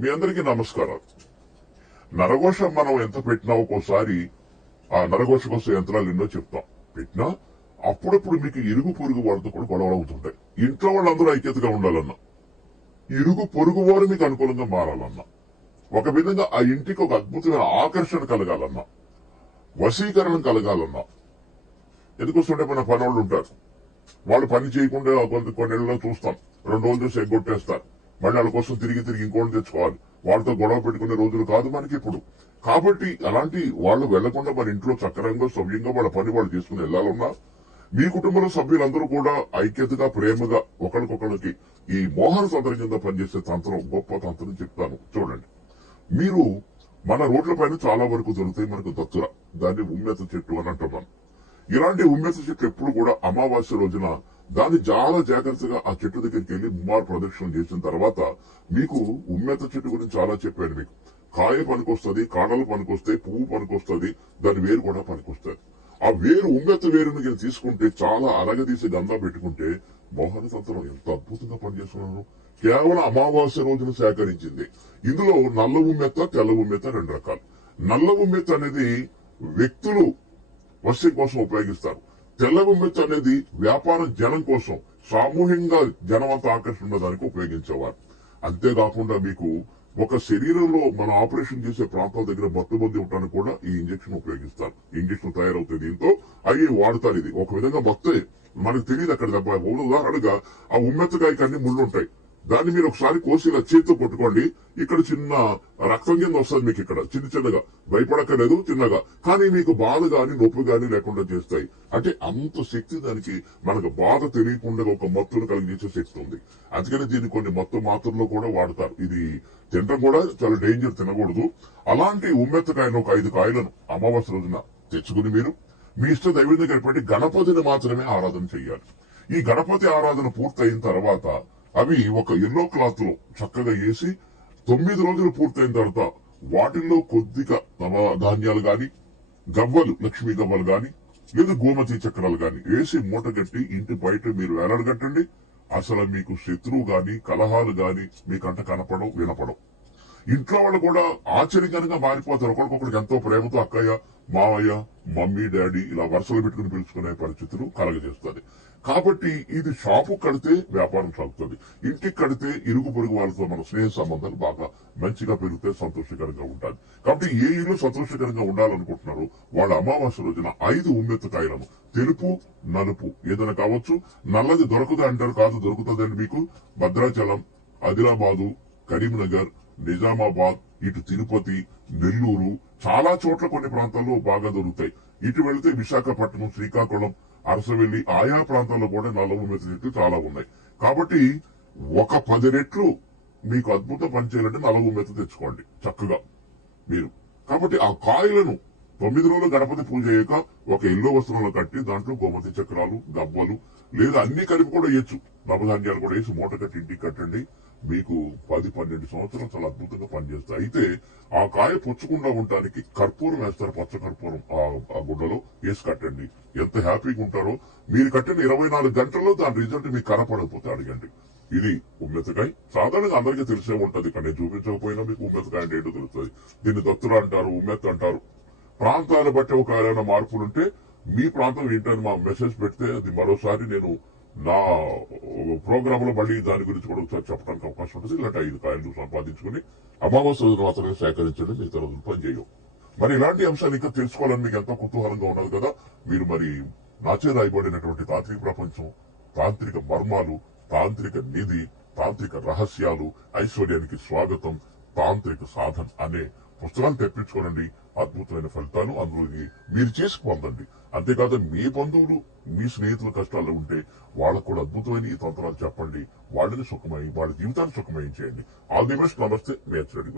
మీ అందరికీ నమస్కారాలు నరఘోష మనం ఎంత పెట్టినా ఒక్కోసారి ఆ నరఘోష కోసం యంత్రాలు ఎన్నో చెప్తాం. పెట్టినా అప్పుడప్పుడు మీకు ఇరుగు పొరుగు వాళ్ళతో కూడా గొడవలు అవుతుంటాయి. ఇంట్లో వాళ్ళందరూ ఐక్యతగా ఉండాలన్నా. ఇరుగు పొరుగు వారు మీకు అనుకూలంగా మారాలన్నా. ఒక విధంగా ఆ ఇంటికి ఒక అద్భుతమైన ఆకర్షణ కలగాలన్నా. వశీకరణం కలగాలన్నా. ఎందుకొస్తుంటే మన పని వాళ్ళు ఉంటారు. వాళ్ళు పని చేయకుండా కొంత కొన్ని నెలల్లో చూస్తాం. రెండు రోజులు ఎగ్గొట్టేస్తారు మళ్ళీ వాళ్ళ కోసం తిరిగి తిరిగి ఇంకోటి తెచ్చుకోవాలి. వాళ్ళతో గొడవ పెట్టుకునే రోజులు కాదు మనకి ఇప్పుడు. కాబట్టి అలాంటి వాళ్ళు వెళ్ళకుండా మన ఇంట్లో చక్రంగా సవ్యంగా వాళ్ళ పని వాళ్ళు చేసుకుని వెళ్ళాలన్నా మీ కుటుంబంలో సభ్యులందరూ కూడా ఐక్యతగా ప్రేమగా ఒకరికొకరికి ఈ మోహన సంతరం కింద పనిచేసే తంత్రం గొప్ప తంత్రం చెప్తాను. చూడండి. మీరు మన రోడ్ల పైన చాలా వరకు దొరుకుతాయి మనకు దత్తుర. దాన్ని ఉమ్మెత చెట్టు అని అంటున్నాను ఇలాంటి ఉమ్మెత చెట్టు ఎప్పుడు కూడా అమావాస్య రోజున దాన్ని చాలా జాగ్రత్తగా ఆ చెట్టు దగ్గరికి వెళ్ళి ముమ్మారు ప్రదక్షిణ చేసిన తర్వాత మీకు ఉమ్మెత్త చెట్టు గురించి చాలా చెప్పాను మీకు. కాయ పనికొస్తుంది కాడలు పనికొస్తాయి పువ్వు పనికొస్తుంది దాని వేరు కూడా పనికొస్తుంది ఆ వేరు ఉమ్మెత్త వేరుని నేను తీసుకుంటే చాలా అరగదీసి గంధం పెట్టుకుంటే మోహన తంత్రం ఎంత అద్భుతంగా పనిచేస్తున్నాను కేవలం అమావాస్య రోజున సేకరించింది. ఇందులో నల్ల ఉమ్మెత్త తెల్ల ఉమ్మెత్త రెండు రకాలు. నల్ల ఉమ్మెత్త అనేది వ్యక్తులు వశ్యం కోసం ఉపయోగిస్తారు. తెల్ల అనేది వ్యాపార జనం కోసం సామూహికంగా జనమంతా ఆకర్షణ దానికి ఉపయోగించేవారు. అంతేకాకుండా మీకు ఒక శరీరంలో మన ఆపరేషన్ చేసే ప్రాంతాల దగ్గర మత్తుమంది ఉండడానికి కూడా ఈ ఇంజెక్షన్ ఉపయోగిస్తారు. ఇంజక్షన్ తయారవుతాయి దీంతో అవి వాడతారు ఇది. ఒక విధంగా మొత్తం మనకు తెలియదు అక్కడ. ఉదాహరణగా ఆ ఉమ్మెత్తకాయ అన్ని ముళ్ళు ఉంటాయి. దాన్ని మీరు ఒకసారి కోసి ఇలా చేతితో పట్టుకోండి ఇక్కడ చిన్న రక్తం కింద వస్తుంది మీకు ఇక్కడ. చిన్న చిన్నగా. భయపడక్కర్లేదు చిన్నగా కానీ మీకు బాధ గాని నొప్పి గాని లేకుండా చేస్తాయి. అంటే అంత శక్తి దానికి మనకు బాధ తెలియకుండా ఒక మత్తును కలిగించే శక్తి ఉంది. అందుకని దీన్ని కొన్ని మత్తు మాత్రలో కూడా వాడతారు. ఇది తినడం కూడా చాలా డేంజర్ తినకూడదు. అలాంటి ఉమ్మెత్తకాయను ఒక ఐదు కాయలను అమావాస్య రోజున తెచ్చుకుని మీరు మీ ఇష్ట దైవం దగ్గర పెట్టి గణపతిని మాత్రమే ఆరాధన చేయాలి. ఈ గణపతి ఆరాధన పూర్తయిన తర్వాత అవి ఒక ఎల్లో క్లాత్లో చక్కగా వేసి తొమ్మిది రోజులు పూర్తయిన తర్వాత వాటిల్లో కొద్దిగా నవ ధాన్యాలు గాని గవ్వలు లక్ష్మీ గవ్వలు గాని లేదా గోమతి చక్రాలు గాని వేసి మూట కట్టి ఇంటి బయట మీరు వేలాడగట్టండి అసలు మీకు శత్రువు గాని కలహాలు గాని మీకంట కనపడవు వినపడవు. ఇంట్లో వాళ్ళు కూడా ఆశ్చర్యకరంగా మారిపోతారు. ఒకరికొకరికి ఎంతో ప్రేమతో అక్కయ్య మావయ్య మమ్మీ డాడీ ఇలా వరుసలు పెట్టుకుని పిలుచుకునే పరిస్థితులు కలగజేస్తుంది. కాబట్టి ఇది షాపు కడితే వ్యాపారం సాగుతుంది. ఇంటికి కడితే ఇరుగు పొరుగు వాళ్ళతో మన స్నేహ సంబంధాలు బాగా మంచిగా పెరిగితే సంతోషకరంగా ఉంటుంది కాబట్టి ఏ ఇల్లు సంతోషకరంగా ఉండాలనుకుంటున్నారో వాళ్ళ అమావాస్య రోజున ఐదు ఉమ్మెత్తుకాయలను తెలుపు నలుపు ఏదైనా కావచ్చు. నల్లది దొరకదు అంటారు కాదు దొరుకుతుంది మీకు భద్రాచలం ఆదిలాబాదు కరీంనగర్ నిజామాబాద్ ఇటు తిరుపతి నెల్లూరు చాలా చోట్ల కొన్ని ప్రాంతాల్లో బాగా దొరుకుతాయి. ఇటు వెళితే విశాఖపట్నం శ్రీకాకుళం అరసవెల్లి ఆయా ప్రాంతాల్లో కూడా నల్ల ఉమ్మెత్త చెట్లు చాలా ఉన్నాయి. కాబట్టి ఒక పది రెట్లు మీకు అద్భుతం పనిచేయాలంటే నల్ల మెత్త తెచ్చుకోండి చక్కగా మీరు. కాబట్టి ఆ కాయలను తొమ్మిది రోజులు గణపతి పూజ అయ్యాక ఒక ఎల్లో వస్త్రంలో కట్టి దాంట్లో గోమతి చక్రాలు గవ్వలు లేదా అన్ని కలిపి కూడా వేయచ్చు. నవధాన్యాలు కూడా వేసి మూట కట్టి ఇంటికి కట్టండి. మీకు పది పన్నెండు సంవత్సరాలు చాలా అద్భుతంగా పనిచేస్తాయి. అయితే ఆ కాయ పుచ్చకుండా ఉండటానికి కర్పూరం వేస్తారు పచ్చ కర్పూరం ఆ- గుడ్డలో. వేసి కట్టండి. ఎంత హ్యాపీగా ఉంటారో. మీరు కట్టిన ఇరవై నాలుగు గంటల్లో దాని రిజల్ట్ మీకు కనపడకపోతే అడగండి. ఇది ఉమ్మెత్తకాయ. సాధారణంగా అందరికీ తెలిసే ఉంటది ఇక్కడ నేను చూపించకపోయినా మీకు ఉమ్మెత్తకాయ అంటే ఏంటో తెలుస్తుంది. దీన్ని దత్తులు అంటారు ఉమ్మెత్త అంటారు. ప్రాంతాలు బట్టి ఒక ఏమైనా మార్పులు ఉంటే మీ ప్రాంతం ఏంటని మా మెసేజ్ పెడితే అది మరోసారి నేను నా ప్రోగ్రాంలో మళ్ళీ దాని గురించి కూడా ఒకసారి చెప్పడానికి అవకాశం ఉంటుంది. ఇలాంటి ఐదు కాయలు సంపాదించుకుని అమావాస్య రోజున మాత్రమే సేకరించండి మిగతా రోజులు పనిచేయవు మరి ఇలాంటి అంశాలు ఇంకా తెలుసుకోవాలని మీకు ఎంతో కుతూహలంగా ఉన్నది కదా. మీరు మరి నాచే రాయబడినటువంటి తాంత్రిక ప్రపంచం తాంత్రిక మర్మాలు తాంత్రిక నిధి తాంత్రిక రహస్యాలు ఐశ్వర్యానికి స్వాగతం తాంత్రిక సాధన అనే పుస్తకాలు తెప్పించుకోనండి. అద్భుతమైన ఫలితాలు అందులో మీరు చేసి పొందండి అంతేకాదు మీ బంధువులు మీ స్నేహితుల కష్టాలు ఉంటే వాళ్ళకు కూడా అద్భుతమైన ఈ తంత్రాలు చెప్పండి. వాళ్ళని సుఖమై వాళ్ళ జీవితాన్ని సుఖమయం చేయండి. All the best. నమస్తే. మీ అచ్చడి